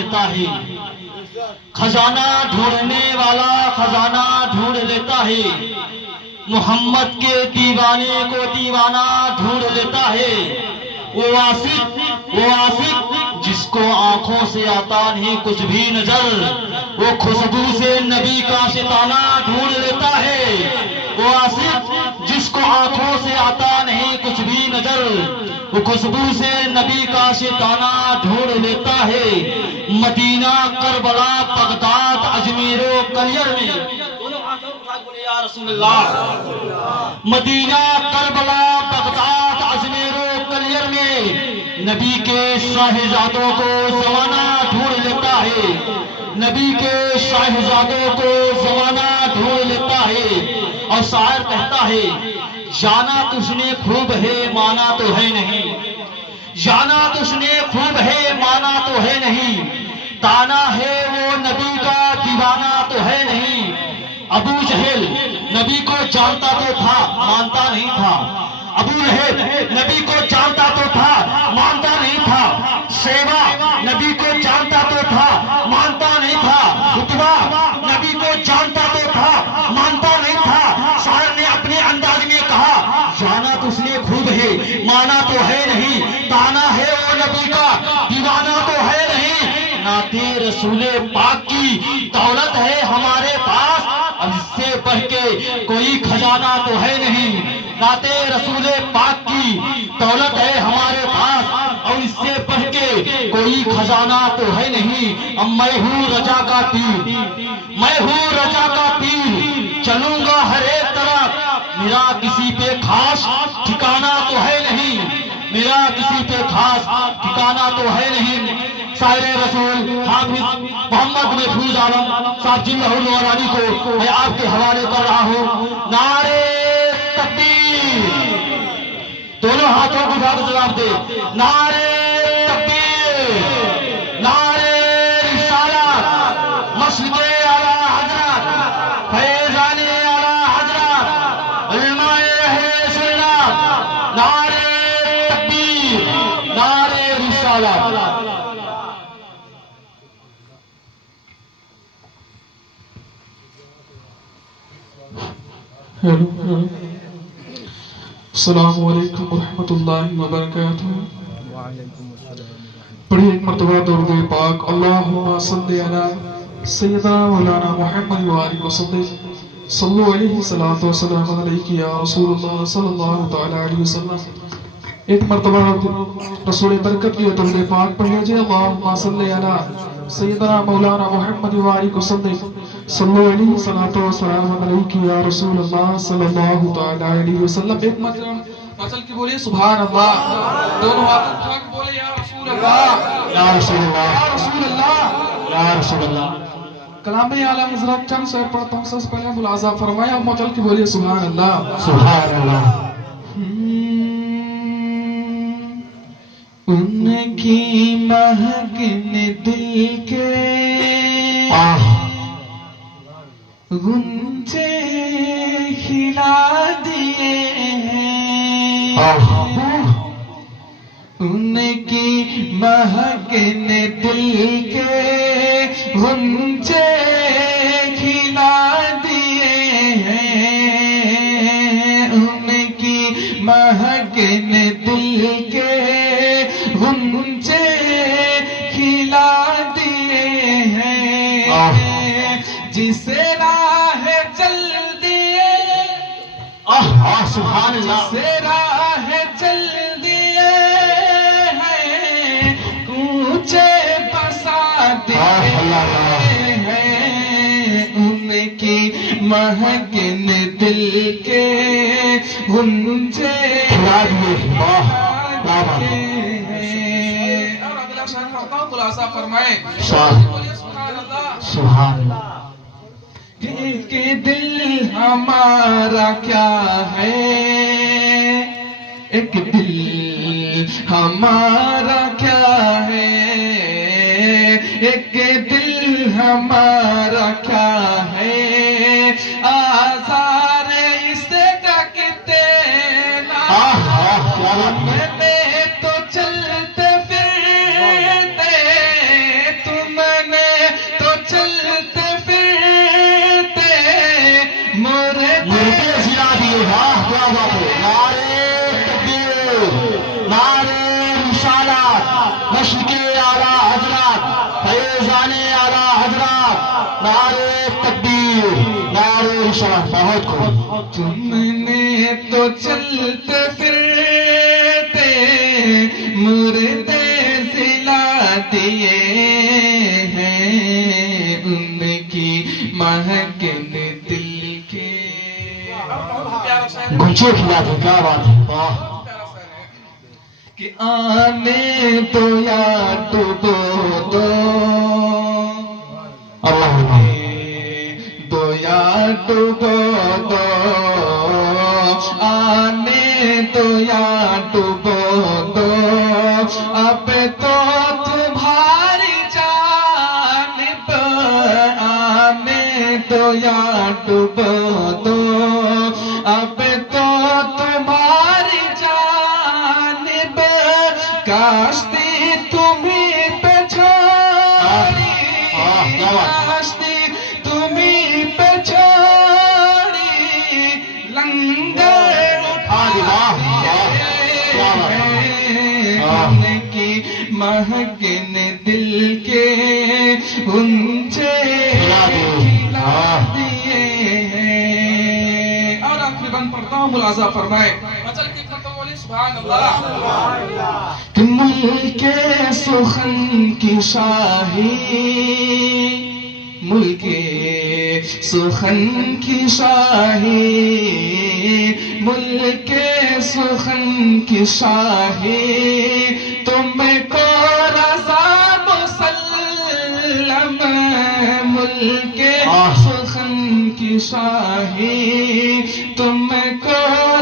लेता है। खजाना ढूंढने वाला खजाना ढूंढ लेता है। मोहम्मद के दीवाने को दीवाना ढूंढ लेता है। वो आशिक जिसको आंखों से आता नहीं कुछ भी नजर, वो खुशबू से नबी का सिताना ढूंढ लेता है। वो आशिक जिसको आंखों से आता नहीं कुछ भी नजर, वो खुशबू से नबी का सिताना ढूंढ लेता है। Medina, Karbala, Baghdad, Ajmer Kaliyar में या रसूलुल्लाह, Medina, Karbala, Baghdad, Ajmer Kaliyar में नबी के शाहजादों को जमाना ढूंढ लेता है। नबी के शाहजादों को जमाना ढूंढ लेता है। और शायर कहता है, जाना तुझने खूब है माना तो है नहीं, जाना तुझने खूब है माना तो है नहीं, ताना है वो नबी का दीवाना तो है नहीं। अबू जहल नबी को जानता तो था मानता नहीं था। अबू लहब नबी को जानता तो था मानता नहीं था। शेबा नबी को जानता तो था मानता नहीं था। उतबा नबी को जानता तो था मानता नहीं था। शायर ने अपने अंदाज में कहा, जाना तो उसने खूब है माना तो है नहीं, ताना है वो नबी का दीवाना तो है नहीं। नाते रसूले पाक की दौलत है हमारे पास, अब इससे बढ़ के कोई खजाना तो है नहीं। नाते रसूले पाक की दौलत है हमारे पास, और इससे बढ़ के कोई खजाना तो है नहीं। अब मैं हूँ रजा का तीर, मैं हूँ रजा का तीर, चलूंगा हर एक तरफ, मेरा किसी पे खास ठिकाना तो है नहीं, मेरा किसी पे खास ठिकाना तो है नहीं। शायर रसूल हाफिज मोहम्मद महफूज आलम साहब जिन्नहुल को मैं आपके हवाले कर रहा हूँ। नारे तकबीर, दोनों हाथों को उठा के जवाब दे। नारे तकबीर, नारे रिसालत, मस्जिदे आला हजरत, फैजाने आला हजरत, उलमाए अहले सुन्नत, नारे तकबीर, नारे रिसालत। हेलो, अस्सलामु अलैकुम वरहमतुल्लाहि वबरकातुहू। पढ़िए एक मर्तबा दरूद पाक, अल्लाहुम्मा सल्लि अला सय्यदना मौलाना मुहम्मद व आलिहि वसल्लम, सल्लु अलैहि सलातो व सलाम अलैहि या रसूलुल्लाह सल्लल्लाहु तआला अलैहि वसल्लम। एक मर्तबा रसूल बरकत की दरूद पाक पढ़ लीजिए, अल्लाहुम्मा सल्लि अला सय्यदना मौलाना मुहम्मद व आलिहि वसल्लम, सल्लु अलैहि सलातो व सलाम अलैहि या रसूलुल्लाह सल्लल्लाहु तआला अलैहि वसल्लम। एक मचल की बोलिए सुभान अल्लाह, दोनों हाथ उठा के बोले या रसूल अल्लाह, या रसूलुल्लाह, या रसूल अल्लाह, या रसूलुल्लाह। कलाम आलम हज़रत चंद शेर पढ़ता हूँ, सबसे पहले मुलाजा फरमाया, मचल की बोलिए सुभान अल्लाह, सुभान अल्लाह। उनकी महकने दिल के गुंजे खिला दिए हैं, उनकी महकने दिल के गुंजे खिला दिए हैं, उनकी महकने दिल के गुंजे खिला दिए हैं, जिसे राह चल दिए, सुभान अल्लाह, जिसे राह चल दिए हैं, ऊंचे बसा दिए हैं, उनकी महकन दिल के गुंजे खिला दिए हैं। खुलासा फरमाए सुभान अल्लाह। कि दिल हमारा क्या है, एक दिल हमारा क्या है, एक दिल हमारा क्या है, आज़ार इससे डकते ना, हमने तो चलते फिरते तुम मशरिके आला हजरत फैजाने आला हजरत नारे तकबीर नारे रिसालत। बहुत खूब। तुमने तो चलते फिरते मुर्दे जिला दिए हैं, उनकी महकिन दिल के। गुंचे खिला दे, क्या बात है, वाह। कि आने तो या डूबो दो, अल्लाह दो या डूबो दो, आने तो या डूबो दो, अब तो तुम्हारी जानिब आने तो या डूबो दो, अब तो तुम्हारी जानिब काश्ती तुम्हीं पे छोड़ी, काश्ती तुम्हीं पे छोड़ी, लंगर उठा उनकी महकिन दिल के उनसे खिला दिए हैं। और आखिरी बंद पढ़ता हूँ, मुलाजा फरमाए कि मुल्के सुखन की शाही, मुल्के सुखन की शाही, मुल्के सुखन की शाही, तुमको रज़ा मुसल्लम, मुल्के सुखन की शाही, तुमको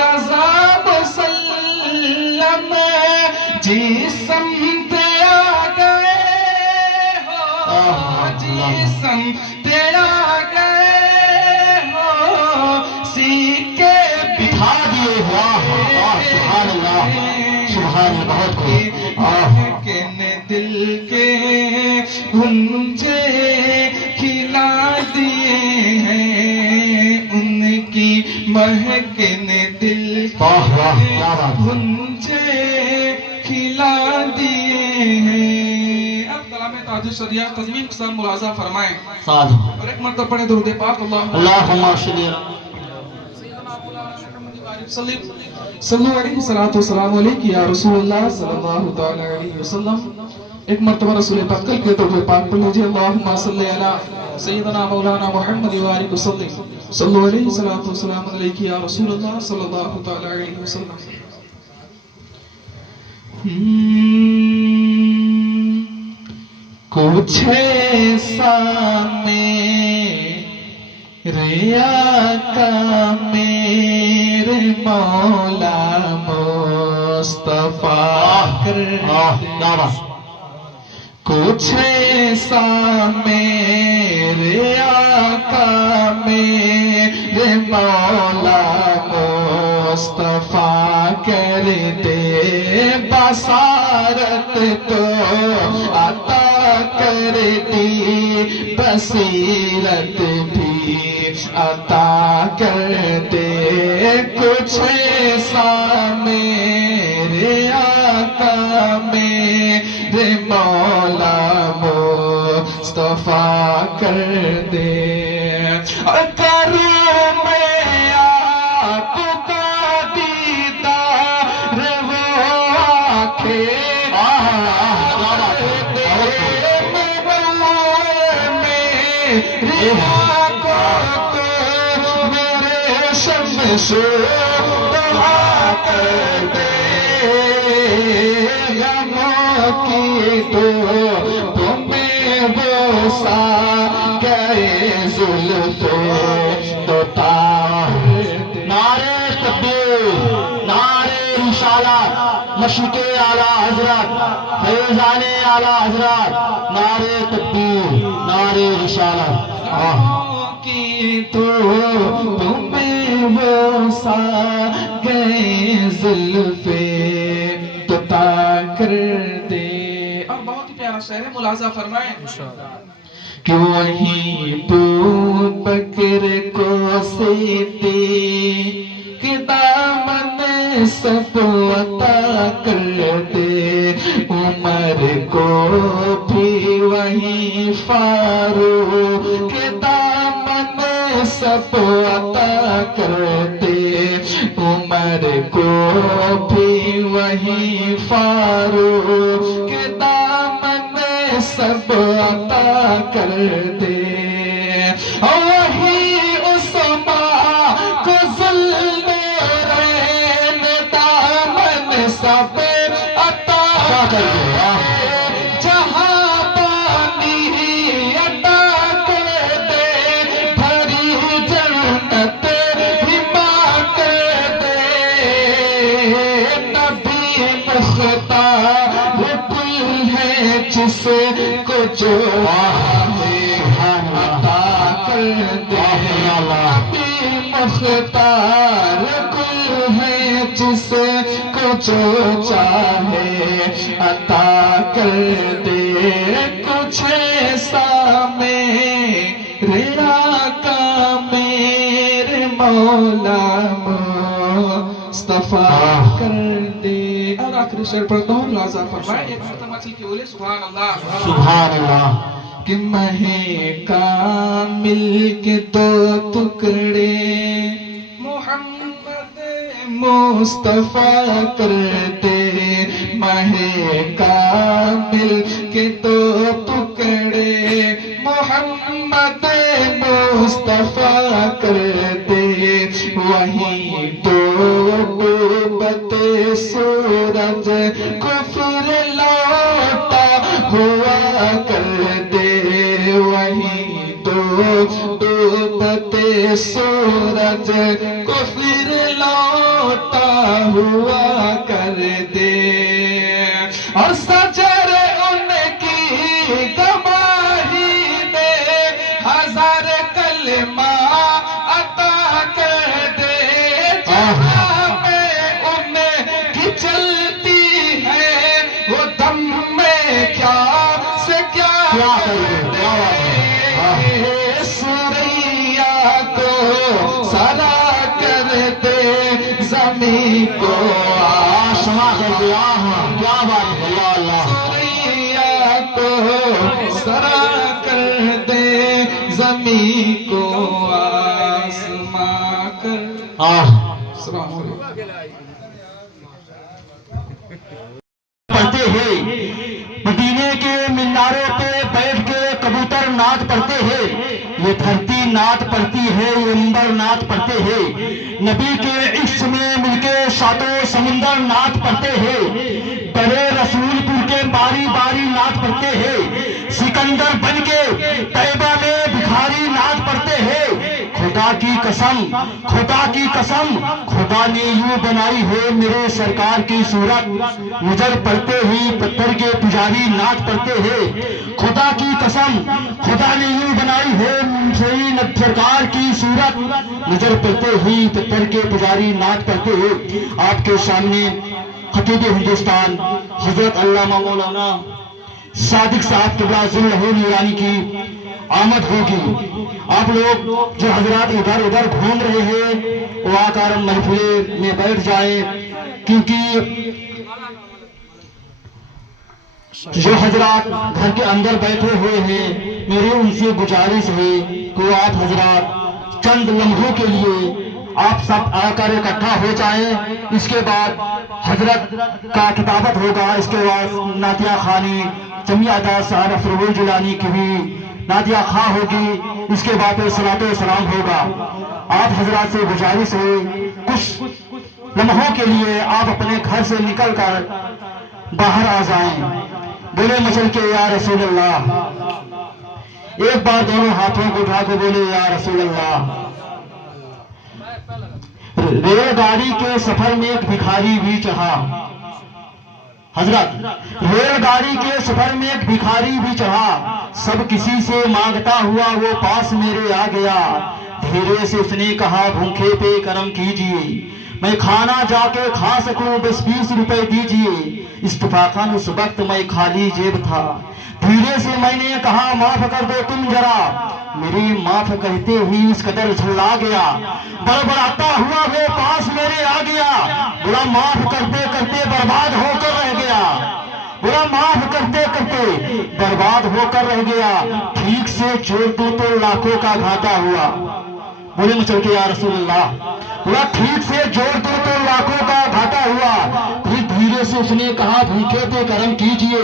रज़ा मुसल्लम, जिस्म पे आ गए हो, जिस्म पे आ गए हो, सीके बिठा दिए। वाह वाह, सुभान अल्लाह, सुभान अल्लाह। बहुत खूब। महकिन दिल के उनसे खिला दिए हैं, उनकी महकिन दिल वाह वाह, क्या बात। उनसे खिला दिए हैं। अब कलामे ताजुल शरिया तज़मीन के साथ मुलाजा फरमाएं साधु। और एक मर्तबा पढ़े दुरूद पाक अल्लाहुम्मा सल्ली अला सल्लल्लाहु अलैहि सल्लल्लाहु अलैहि या रसूलुल्लाह सल्लल्लाहु तआला अलैहि वसल्लम। एक मर्तबा रसूल पाक कल के दुरूद पाक पढ़ लीजिए। अल्लाहुम्मा सल्ली अला सय्यिदना मौलाना मुहम्मद व आलिहि वसल्लम सल्लल्लाहु अलैहि या रसूलुल्लाह सल्लल्लाहु तआला अलैहि वसल्लम। कुछ ऐसा मेरे आका मेरे मौला मुस्तफा कर दे, कुछ ऐसा मेरे आका मेरे मौला मुस्तफा कर दे, बसारत तो अता कर दी, बसीरत भी अता कर दे, कुछ ऐसा मेरे आका मेरे मौला मुस्तफा कर दे। और करूं मैं आपका दीदार वो आंखें मेरी आंखों को मेरे शम्शो दुआ कर दे, गमों की तो तुम्हें वो सा गए जुल्फे तो नारे तकबीर नारे रिसालत, मशरिके आला हजरत फैजाने आला हजरत नारे तकबीर नारे रिसालत। की तो तुम्हें वो सा गए जुल्फे तो कर दे। और बहुत ही प्यारा शेर है, मुलाजा फरमाएं कि वही पूत बकर को सीते कि दामन सब अता कर दे, उमर को भी वही फारूक के दामन सब अता करते, उमर को भी वही फारूक के दामन सब अता करते, वही उस्मा को ज़ुल्नुरैन दामन सब अता करते, जहाँ पानी अता कर दे, भरी जन्नत हिमा कर दे, नबी मुख्तार कुल है जिसको जो अता कर दे, नबी मुख्तार कुल है जिसको जो चाहे अता कर दे, कुछ ऐसा मेरे आका मेरे मौला मुस्तफा कर दे। और आखिरी शेर पर दोहर लाजा फरमाए, एक मुतमस्सिल की बोले सुभान अल्लाह सुभान अल्लाह। कि महे कामिल के दो टुकड़े मोहम्मद मुस्तफा करते, महे कामिल के दो टुकड़े मोहम्मद मुस्तफा करते, वही दो डूबते सूरज को फिर लौटा हुआ करते, वही दो डूबते सूरज को फिर लौटा हुआ कर दे, और सजर उनकी गवाही दे, हजार कलमा अता कर दे, जहाँ में उनकी चलती है वो दम में क्या से क्या सुरैया को सरा कर दे, जमी को आसमां कर दिया। क्या बात है, अल्लाह अल्लाह। सुरैया को सरा कर दे, जमी को आसमां कर। अस्सलाम पढ़ते हैं, मदीने के मीनारों पे बैठ के कबूतर नाच पढ़ते हैं, ये धरती नाच पढ़ती है, ये अंबर नाच पढ़ते हैं, नबी के इश्क में मिलके सातों समुंदर नाच पढ़ते हैं, बड़े रसूलपुर के बारी बारी नाच पढ़ते हैं, सिकंदर बन के तैबा में भिखारी नाच पढ़ते हैं, खुदा की कसम, खुदा की कसम, खुदा ने यूं बनाई है मेरे सरकार की सूरत, नजर पड़ते ही पत्थर के पुजारी नाच पड़ते हैं, खुदा की कसम, खुदा ने यूं बनाई है मेरी सरकार की सूरत, नजर पड़ते ही पत्थर के पुजारी नाच पड़ते हैं। आपके सामने खतीब हिंदुस्तान हजरत अल्लामा मौलाना सादिक साहब किबला ज़िल्लुल नूरानी की आमद होगी। आप लोग जो हजरात इधर उधर घूम रहे हैं वो आकर महफिले में बैठ जाए, क्योंकि जो हजरात घर के अंदर बैठे हुए हैं मेरी उनसे गुजारिश है कि आप हजरात चंद लम्हों के लिए आप सब आकर इकट्ठा हो जाएं। इसके बाद हजरत का किताबत होगा, इसके बाद नातिया खानी जमियादा साहब अफरुल जिलानी की भी नातिया खा होगी, इसके बाद सलातो सलाम होगा। आप हजरात से गुजारिश है कुछ लम्हों के लिए आप अपने घर से निकल कर बाहर आ जाएं, बोले मचल के या रसूल अल्लाह, एक बार दोनों हाथों को उठा के बोले या रसूल अल्लाह। रेलगाड़ी के सफर में एक भिखारी भी चढ़ा, हजरत रेलगाड़ी के सफर में एक भिखारी भी चढ़ा, सब किसी से मांगता हुआ वो पास मेरे आ गया, धीरे से उसने कहा भूखे पे करम कीजिए, मैं खाना जाके खा सकूं 10-20 रुपए दीजिए। इस्तफाकन उस वक्त मैं खाली जेब था, धीरे से मैंने कहा माफ कर दो तुम जरा, मेरी माफ कहते ही इस कदर झल्ला गया, बड़बड़ाता हुआ वो पास मेरे आ गया, बोला माफ करते करते बर्बाद होकर रह गया, बोला माफ बर्बाद होकर रह गया, ठीक से जोड़ दूं तो लाखों का घाटा हुआ। बोले मचल के या रसूल अल्लाह, बोला ठीक से जोड़ दूं तो लाखों का घाटा हुआ। फिर धीरे से उसने कहा भूखे पे कर्म कीजिए,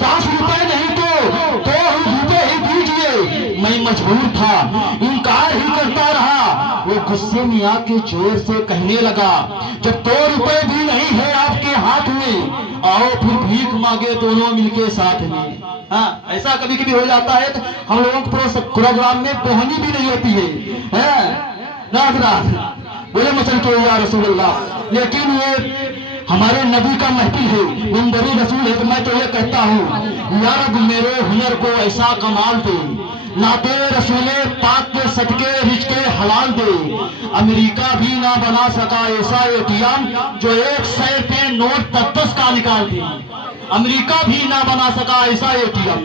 10 रुपए नहीं तो 2 रुपए ही दीजिए। मैं मजबूर था, इनकार ही करता रहा। वो गुस्से में आके जोर से कहने लगा, जब 2 रुपए भी नहीं है आपके हाथ में, आओ फिर भीख मांगे दोनों मिलके साथ में। हाँ, ऐसा कभी कभी हो जाता है तो हम लोगों को प्रोग्राम में पहुंची भी नहीं होती है रात रात। बोले मसल के या रसूल अल्लाह, लेकिन ये हमारे नबी का महफिल है, मुंबरी रसूल है, तो मैं तो ये कहता हूँ या रब मेरे हुनर को ऐसा कमाल दे, नाते रसूले पाक के सदके रिश्ते हलाल दे। अमेरिका भी ना बना सका ऐसा एटीएम जो 100 रुपये नोट 10 का निकाल दे। अमेरिका भी ना बना सका ऐसा एटीएम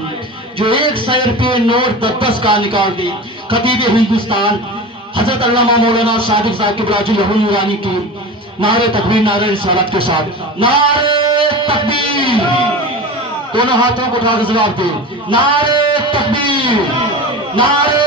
जो 100 रुपये नोट 10 का निकाल दे। खतीब हिंदुस्तान हजरत अल्लामा मौलाना सादिक साहब के बराजी लहू नूरानी की नारे तकबीर नारे रिसालत के साथ नारे तकबीर, दोनों हाथों को उठा के जवाब दे, नारे तकबीर, नारे